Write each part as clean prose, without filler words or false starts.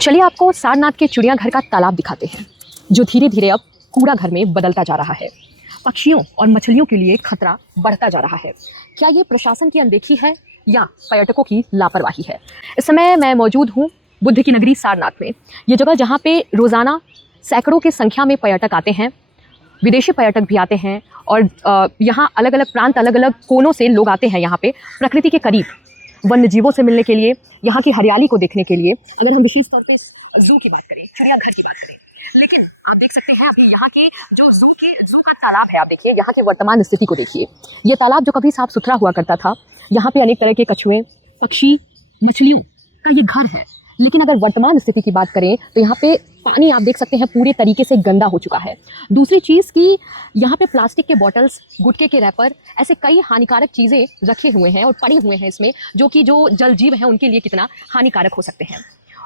चलिए आपको सारनाथ के चिड़ियाघर का तालाब दिखाते हैं, जो धीरे धीरे अब कूड़ा घर में बदलता जा रहा है। पक्षियों और मछलियों के लिए खतरा बढ़ता जा रहा है। क्या ये प्रशासन की अनदेखी है या पर्यटकों की लापरवाही है? इस समय मैं मौजूद हूँ बुद्ध की नगरी सारनाथ में। ये जगह जहाँ पे रोज़ाना सैकड़ों की संख्या में पर्यटक आते हैं, विदेशी पर्यटक भी आते हैं और यहाँ अलग अलग प्रांत, अलग अलग कोनों से लोग आते हैं यहाँ पे प्रकृति के करीब वन्य जीवों से मिलने के लिए, यहाँ की हरियाली को देखने के लिए। अगर हम विशेष तौर पे जू की बात करें, चिड़ियाघर की बात करें, लेकिन आप देख सकते हैं अभी यहाँ की जो जू का तालाब है, आप देखिए यहाँ की वर्तमान स्थिति को देखिए। ये तालाब जो कभी साफ सुथरा हुआ करता था, यहाँ पे अनेक तरह के कछुए, पक्षी, मछलियों का ये घर है। लेकिन अगर वर्तमान स्थिति की बात करें तो यहाँ पे पानी आप देख सकते हैं पूरे तरीके से गंदा हो चुका है। दूसरी चीज़ कि यहाँ पे प्लास्टिक के बॉटल्स, गुटखे के रैपर, ऐसे कई हानिकारक चीज़ें रखे हुए हैं और पड़े हुए हैं इसमें, जो कि जो जल जीव हैं उनके लिए कितना हानिकारक हो सकते हैं।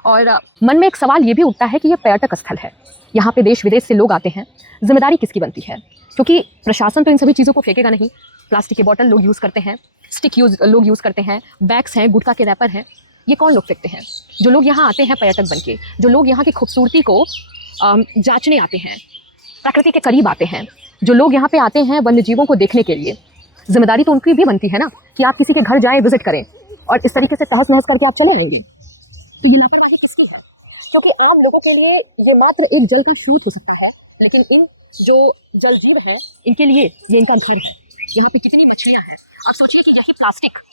और मन में एक सवाल ये भी उठता है कि ये पर्यटक स्थल है, यहाँ पे देश विदेश से लोग आते हैं, जिम्मेदारी किसकी बनती है? क्योंकि प्रशासन तो इन सभी चीज़ों को फेंकेगा नहीं। प्लास्टिक के बॉटल लोग यूज़ करते हैं, स्टिक लोग यूज़ करते हैं, बैग्स हैं, गुटखा के रैपर हैं, ये कौन लोग फेंकते हैं? जो लोग यहाँ आते हैं पर्यटक बनके, जो लोग यहाँ की खूबसूरती को जांचने आते हैं, प्रकृति के करीब आते हैं, जो लोग यहाँ पे आते हैं वन्य जीवों को देखने के लिए, जिम्मेदारी तो उनकी भी बनती है ना कि आप किसी के घर जाएं, विजिट करें और इस तरीके से तहस नहस करके आप चले रहेंगे। तो ये लापरवाही किसकी है? क्योंकि आम लोगों के लिए ये मात्र एक जल का स्रोत हो सकता है, लेकिन इन जो जल जीव हैं इनके लिए ये इनका घर है। यहाँ पे कितनी मछलियाँ हैं, आप सोचिए कि यही प्लास्टिक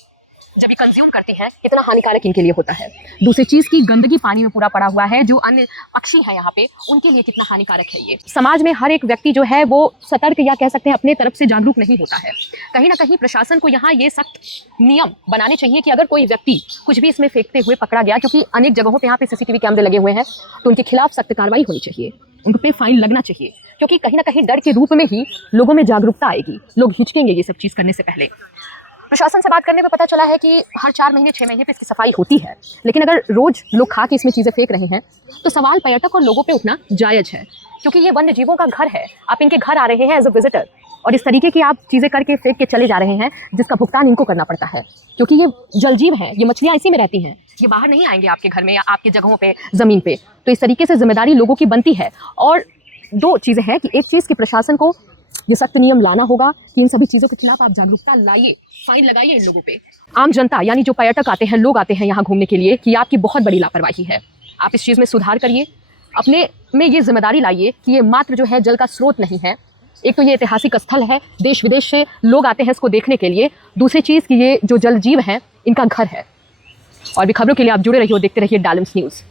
जब ये कंज्यूम करती हैं कितना हानिकारक इनके लिए होता है। दूसरी चीज़ की गंदगी पानी में पूरा पड़ा हुआ है, जो अन्य पक्षी हैं यहाँ पे उनके लिए कितना हानिकारक है ये। समाज में हर एक व्यक्ति जो है वो सतर्क या कह सकते हैं अपने तरफ से जागरूक नहीं होता है। कहीं ना कहीं प्रशासन को यहाँ ये सख्त नियम बनाने चाहिए कि अगर कोई व्यक्ति कुछ भी इसमें फेंकते हुए पकड़ा गया, क्योंकि अनेक जगहों पर यहाँ पे CCTV कैमरे लगे हुए हैं, तो उनके खिलाफ सख्त कार्रवाई होनी चाहिए, उन पे फाइन लगना चाहिए। क्योंकि कहीं ना कहीं डर के रूप में ही लोगों में जागरूकता आएगी, लोग हिचकेंगे ये सब चीज़ करने से पहले। प्रशासन से बात करने पे पता चला है कि हर 4 महीने 6 महीने पे इसकी सफाई होती है, लेकिन अगर रोज लोग खा के इसमें चीज़ें फेंक रहे हैं तो सवाल पर्यटक और लोगों पे उठना जायज़ है। क्योंकि ये वन्य जीवों का घर है, आप इनके घर आ रहे हैं एज अ विजिटर और इस तरीके की आप चीज़ें करके फेंक के चले जा रहे हैं, जिसका भुगतान इनको करना पड़ता है। क्योंकि ये जल जीव हैं, ये मछलियाँ इसी में रहती हैं, ये बाहर नहीं आएंगे आपके घर में या आपकी जगहों पर, ज़मीन पर। तो इस तरीके से जिम्मेदारी लोगों की बनती है। और 2 चीज़ें हैं कि एक चीज़ की प्रशासन को ये सख्त नियम लाना होगा कि इन सभी चीज़ों के खिलाफ आप जागरूकता लाइए, फाइन लगाइए इन लोगों पे। आम जनता यानी जो पर्यटक आते हैं, लोग आते हैं यहाँ घूमने के लिए, कि आपकी बहुत बड़ी लापरवाही है। आप इस चीज़ में सुधार करिए, अपने में ये जिम्मेदारी लाइए कि ये मात्र जो है जल का स्रोत नहीं है। एक तो ये ऐतिहासिक स्थल है, देश विदेश से लोग आते हैं इसको देखने के लिए। दूसरी चीज़ कि ये जो जल जीव हैं इनका घर है। और भी खबरों के लिए आप जुड़े रहिए और देखते रहिए डालम्स न्यूज़।